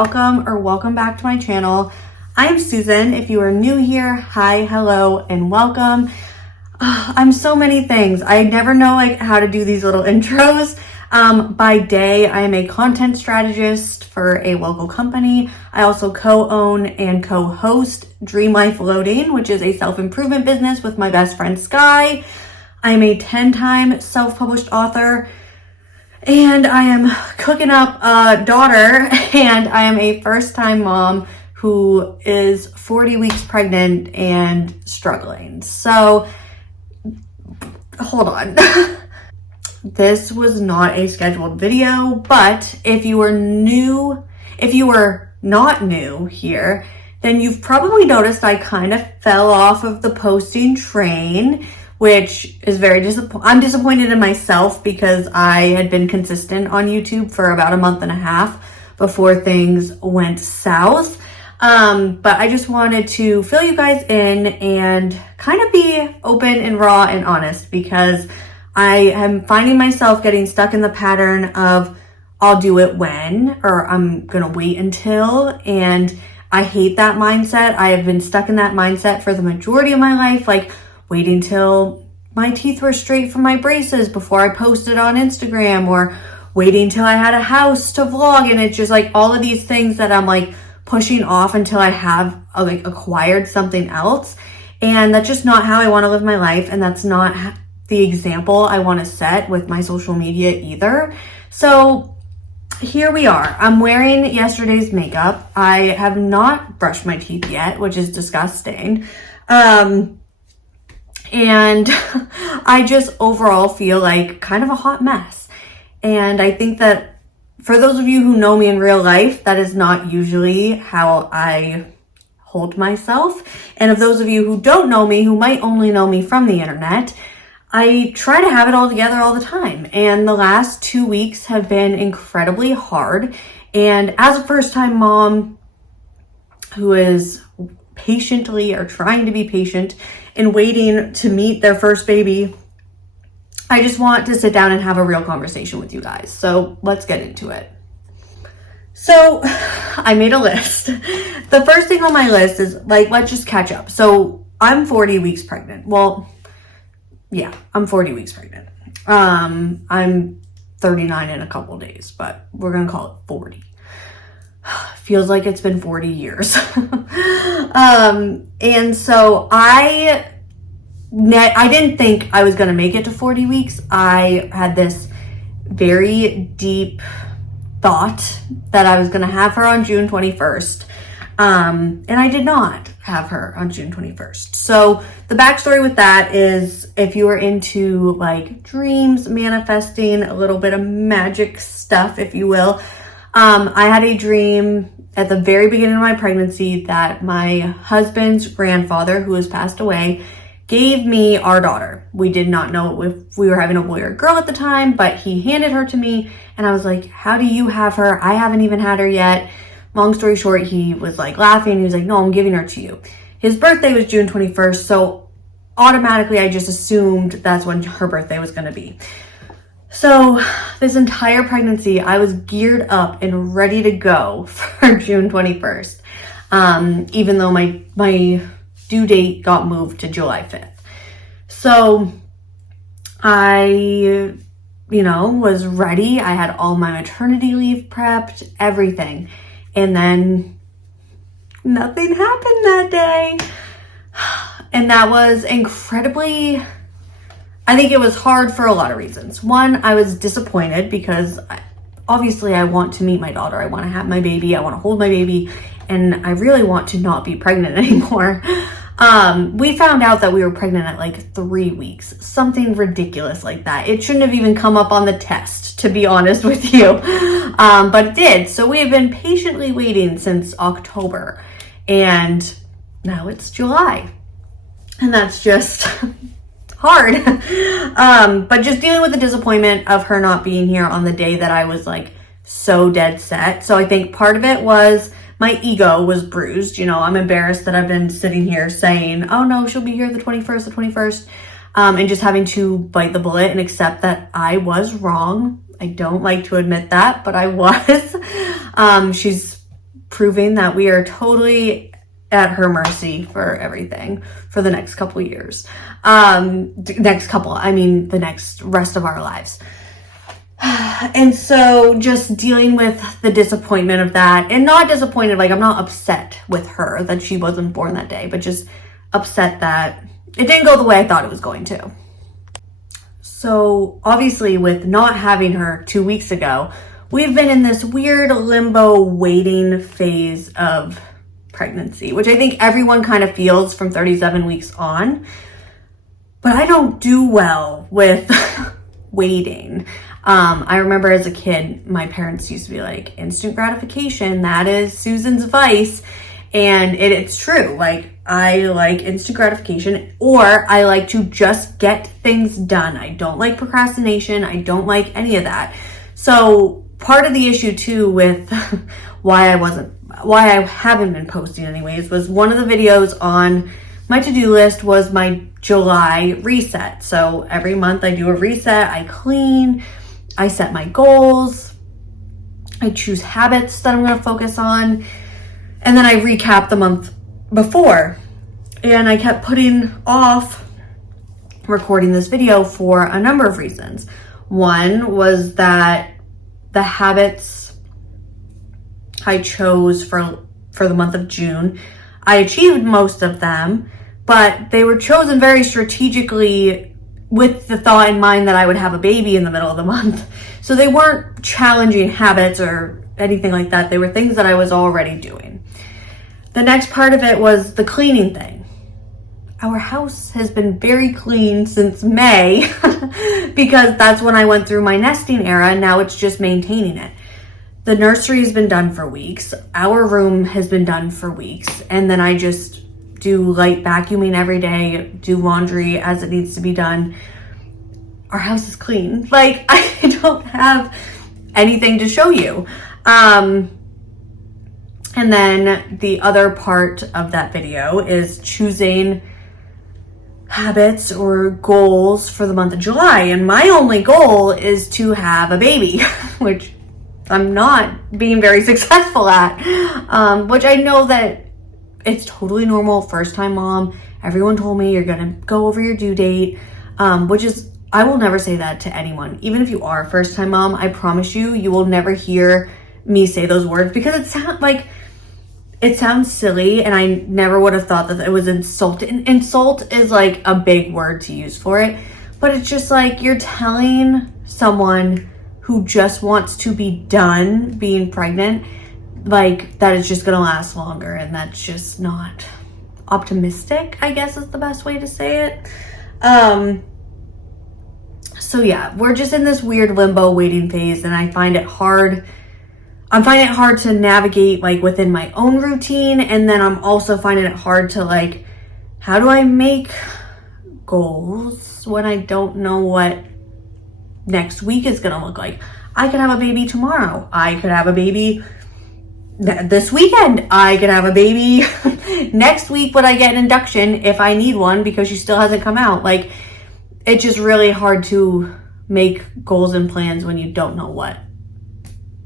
welcome back to my channel. I'm Susan. If you are new here, hi, hello, and welcome. I'm so many things. I never know how to do these little intros. By day, I am a content strategist for a local company. I also co-own and co-host Dream Life Loading, which is a self-improvement business with my best friend Sky. I am a 10-time self-published author, and I am cooking up a daughter, and I am a first-time mom who is 40 weeks pregnant and struggling. So, hold on. This was not a scheduled video, but if you are not new here, then you've probably noticed I kind of fell off of the posting train, which is very I'm disappointed in myself because I had been consistent on YouTube for about a month and a half before things went south. But I just wanted to fill you guys in and kind of be open and raw and honest, because I am finding myself getting stuck in the pattern of I'll do it when, or I'm gonna wait until, and I hate that mindset. I have been stuck in that mindset for the majority of my life, like waiting till my teeth were straight from my braces before I posted on Instagram, or waiting till I had a house to vlog. And it's just like all of these things that I'm like pushing off until I have acquired something else. And that's just not how I want to live my life. And that's not the example I want to set with my social media either. So here we are. I'm wearing yesterday's makeup. I have not brushed my teeth yet, which is disgusting. And I just overall feel like kind of a hot mess. And I think that for those of you who know me in real life, that is not usually how I hold myself. And of those of you who don't know me, who might only know me from the internet, I try to have it all together all the time. And the last 2 weeks have been incredibly hard. And as a first-time mom who is patiently or trying to be patient and waiting to meet their first baby, I just want to sit down and have a real conversation with you guys. So let's get into it. So I made a list. The first thing on my list is let's just catch up. So I'm 40 weeks pregnant. Well, yeah, I'm 40 weeks pregnant. I'm 39 in a couple days, but we're gonna call it 40. Feels like it's been 40 years. And so I didn't think I was gonna make it to 40 weeks. I had this very deep thought that I was gonna have her on June 21st. And I did not have her on June 21st. So the backstory with that is, if you are into dreams, manifesting, a little bit of magic stuff, if you will, I had a dream at the very beginning of my pregnancy that my husband's grandfather, who has passed away, gave me our daughter. We did not know if we were having a boy or a girl at the time, but he handed her to me, and I was like, how do you have her? I haven't even had her yet. Long story short, he was laughing. He was like, no, I'm giving her to you. His birthday was June 21st, so automatically I just assumed that's when her birthday was going to be. So this entire pregnancy, I was geared up and ready to go for June 21st, even though my due date got moved to July 5th. So I, was ready. I had all my maternity leave prepped, everything. And then nothing happened that day. And that was incredibly, I think it was hard for a lot of reasons. One, I was disappointed because obviously I want to meet my daughter. I want to have my baby. I want to hold my baby. And I really want to not be pregnant anymore. We found out that we were pregnant at 3 weeks, something ridiculous like that. It shouldn't have even come up on the test, to be honest with you. But it did. So we have been patiently waiting since October, and now it's July, and that's just hard. But just dealing with the disappointment of her not being here on the day that I was so dead set. So I think part of it was my ego was bruised. I'm embarrassed that I've been sitting here saying, oh no, she'll be here the 21st, and just having to bite the bullet and accept that I was wrong. I don't like to admit that, but I was. She's proving that we are totally at her mercy for everything for the next couple years. The next rest of our lives. And so just dealing with the disappointment of that, and not disappointed, like I'm not upset with her that she wasn't born that day, but just upset that it didn't go the way I thought it was going to. So obviously with not having her 2 weeks ago, we've been in this weird limbo waiting phase of pregnancy, which I think everyone kind of feels from 37 weeks on. But I don't do well with waiting. I remember as a kid, my parents used to be like, instant gratification, that is Susan's vice. And it's true. Like, I like instant gratification, or I like to just get things done. I don't like procrastination. I don't like any of that. So part of the issue too with why I haven't been posting anyways was one of the videos on my to-do list was my July reset. So every month I do a reset, I clean, I set my goals, I choose habits that I'm going to focus on, and then I recap the month before. And I kept putting off recording this video for a number of reasons. One was that the habits I chose for the month of June, I achieved most of them, but they were chosen very strategically with the thought in mind that I would have a baby in the middle of the month. So they weren't challenging habits or anything like that. They were things that I was already doing. The next part of it was the cleaning thing. Our house has been very clean since May because that's when I went through my nesting era, and now it's just maintaining it. The nursery has been done for weeks. Our room has been done for weeks. And then I just do light vacuuming every day, do laundry as it needs to be done. Our house is clean. Like, I don't have anything to show you. And then the other part of that video is choosing habits or goals for the month of July. And my only goal is to have a baby, which I'm not being very successful at, which I know that it's totally normal. First time mom, everyone told me you're gonna go over your due date, which is, I will never say that to anyone. Even if you are a first time mom, I promise you, you will never hear me say those words because it sounds silly, and I never would have thought that it was insult. Insult is like a big word to use for it, but it's just like you're telling someone who just wants to be done being pregnant, like that it's just gonna last longer, and that's just not optimistic, I guess is the best way to say it. So yeah, we're just in this weird limbo waiting phase, and I find it hard. I'm finding it hard to navigate like within my own routine, and then I'm also finding it hard to like, how do I make goals when I don't know what next week is gonna look like? I could have a baby tomorrow. I could have a baby this weekend. I could have a baby next week when I get an induction if I need one because she still hasn't come out. Like, it's just really hard to make goals and plans when you don't know what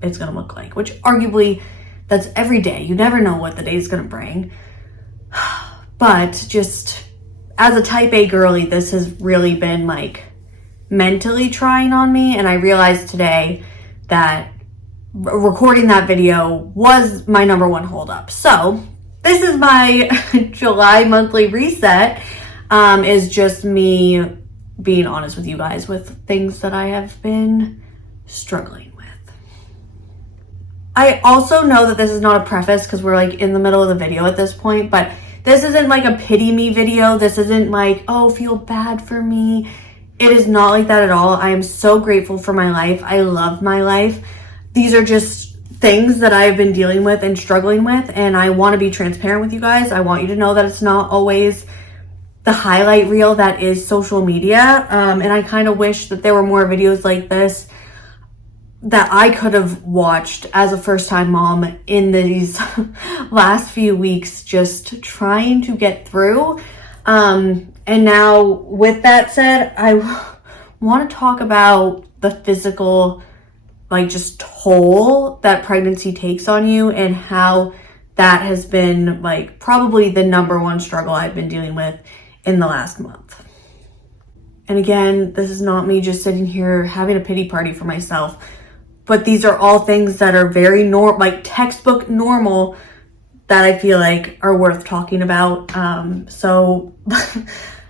it's gonna look like, which arguably that's every day. You never know what the day is gonna bring. But just as a type A girly, this has really been like mentally trying on me, and I realized today that recording that video was my number one holdup. So this is my July monthly reset, is just me being honest with you guys with things that I have been struggling with. I also know that this is not a preface because we're like in the middle of the video at this point, but this isn't like a pity me video. This isn't like, oh, feel bad for me. It is not like that at all. I am so grateful for my life. I love my life. These are just things that I've been dealing with and struggling with, and I want to be transparent with you guys. I want you to know that it's not always the highlight reel that is social media, and I kind of wish that there were more videos like this that I could have watched as a first-time mom in these last few weeks, just trying to get through. And now with that said, I want to talk about the physical like just toll that pregnancy takes on you, and how that has been like probably the number one struggle I've been dealing with in the last month. And again, this is not me just sitting here having a pity party for myself, but these are all things that are very like textbook normal that I feel like are worth talking about. So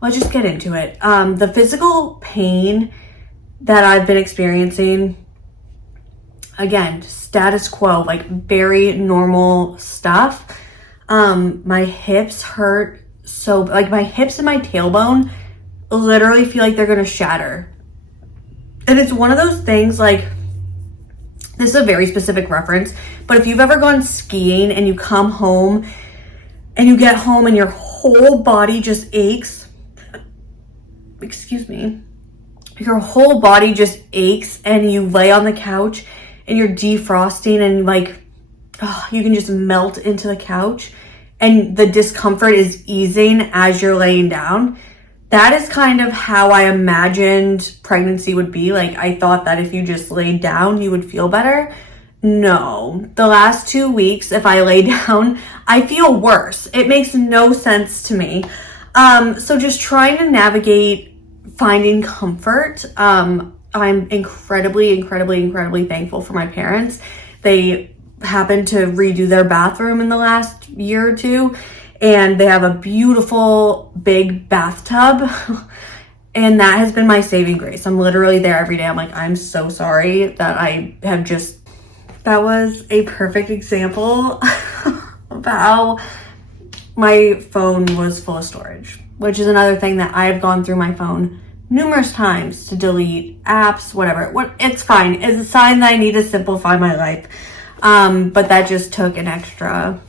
let's just get into it. The physical pain that I've been experiencing, again, status quo, like very normal stuff. My hips hurt so, like my hips and my tailbone literally feel like they're gonna shatter. And it's one of those things, like, this is a very specific reference, but if you've ever gone skiing and you come home and you get home and your whole body just aches, excuse me, your whole body just aches, and you lay on the couch and you're defrosting and like, oh, you can just melt into the couch and the discomfort is easing as you're laying down. That is kind of how I imagined pregnancy would be. Like, I thought that if you just laid down, you would feel better. No, the last 2 weeks, if I lay down, I feel worse. It makes no sense to me. So just trying to navigate finding comfort. I'm incredibly thankful for my parents. They happened to redo their bathroom in the last year or two, and they have a beautiful big bathtub. And that has been my saving grace. I'm literally there every day. I'm like, I'm so sorry that I have just, that was a perfect example of how my phone was full of storage, which is another thing that I've gone through my phone numerous times to delete apps, whatever. It's fine. It's a sign that I need to simplify my life. But that just took an extra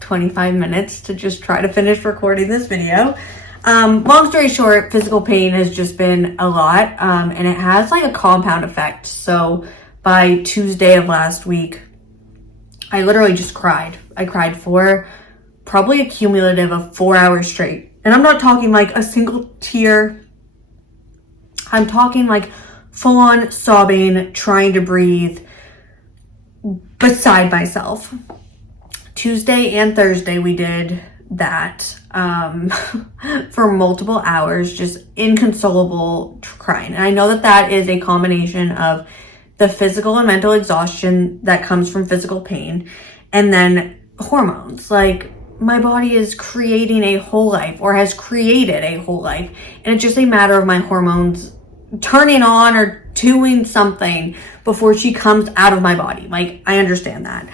25 minutes to just try to finish recording this video. Long story short, physical pain has just been a lot, and it has like a compound effect. So by Tuesday of last week, I literally just cried. I cried for probably a cumulative of 4 hours straight. And I'm not talking like a single tear. I'm talking like full on sobbing, trying to breathe beside myself. Tuesday and Thursday we did that for multiple hours, just inconsolable crying. And I know that that is a combination of the physical and mental exhaustion that comes from physical pain, and then hormones. Like, my body is creating a whole life, or has created a whole life, and it's just a matter of my hormones turning on or doing something before she comes out of my body. Like, I understand that.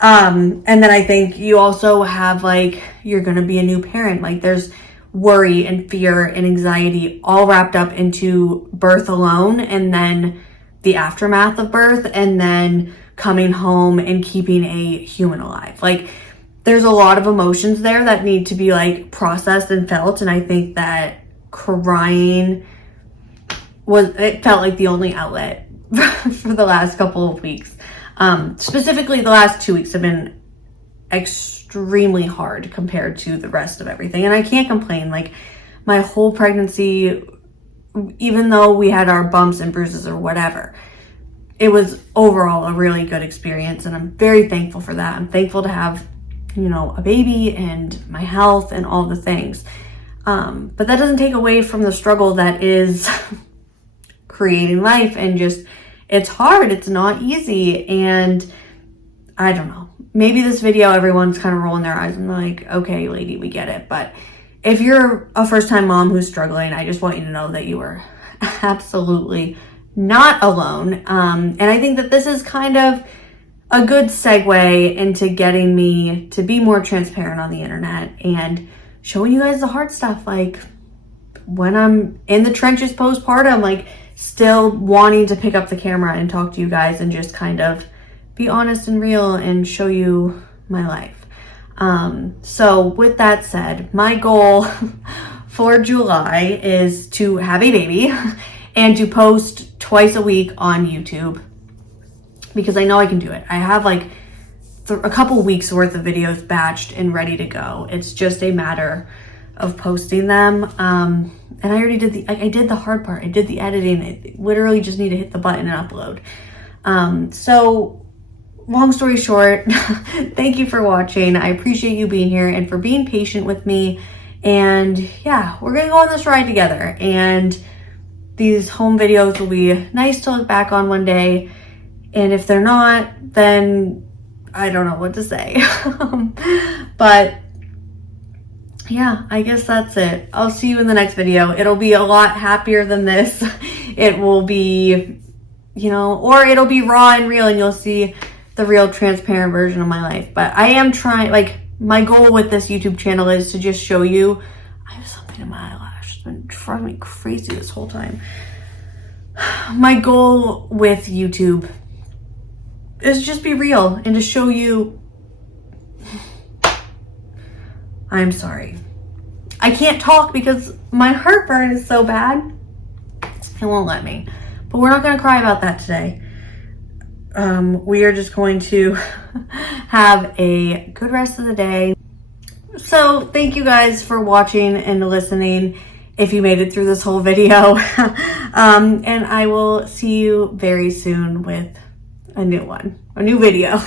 And then I think you also have, like, you're going to be a new parent. Like, there's worry and fear and anxiety all wrapped up into birth alone, and then the aftermath of birth, and then coming home and keeping a human alive. Like, there's a lot of emotions there that need to be like processed and felt. And I think that crying it felt like the only outlet for the last couple of weeks. Specifically, the last 2 weeks have been extremely hard compared to the rest of everything. And I can't complain. Like, my whole pregnancy, even though we had our bumps and bruises or whatever, it was overall a really good experience. And I'm very thankful for that. I'm thankful to have, you know, a baby and my health and all the things. But that doesn't take away from the struggle that is creating life, and just, it's hard. It's not easy. And I don't know, maybe this video, everyone's kind of rolling their eyes and like, okay, lady, we get it. But if you're a first-time mom who's struggling, I just want you to know that you are absolutely not alone. And I think that this is kind of a good segue into getting me to be more transparent on the internet and showing you guys the hard stuff. Like, when I'm in the trenches postpartum, like, still wanting to pick up the camera and talk to you guys and just kind of be honest and real and show you my life. So with that said, my goal for July is to have a baby and to post twice a week on YouTube, because I know I can do it. I have like a couple weeks worth of videos batched and ready to go. It's just a matter of posting them. And I already did I did the hard part. I did the editing. I literally just need to hit the button and upload. So long story short, thank you for watching. I appreciate you being here and for being patient with me. And yeah, we're gonna go on this ride together. And these home videos will be nice to look back on one day. And if they're not, then I don't know what to say. But yeah, I guess that's it. I'll see you in the next video. It'll be a lot happier than this. It will be, you know, or it'll be raw and real and you'll see the real transparent version of my life. But I am trying, like, my goal with this YouTube channel is to just show you. I have something in my eyelash. It's been driving me crazy this whole time. My goal with YouTube is just be real and to show you. I'm sorry. I can't talk because my heartburn is so bad. It won't let me. But we're not going to cry about that today. We are just going to have a good rest of the day. So thank you guys for watching and listening if you made it through this whole video. And I will see you very soon with a new video.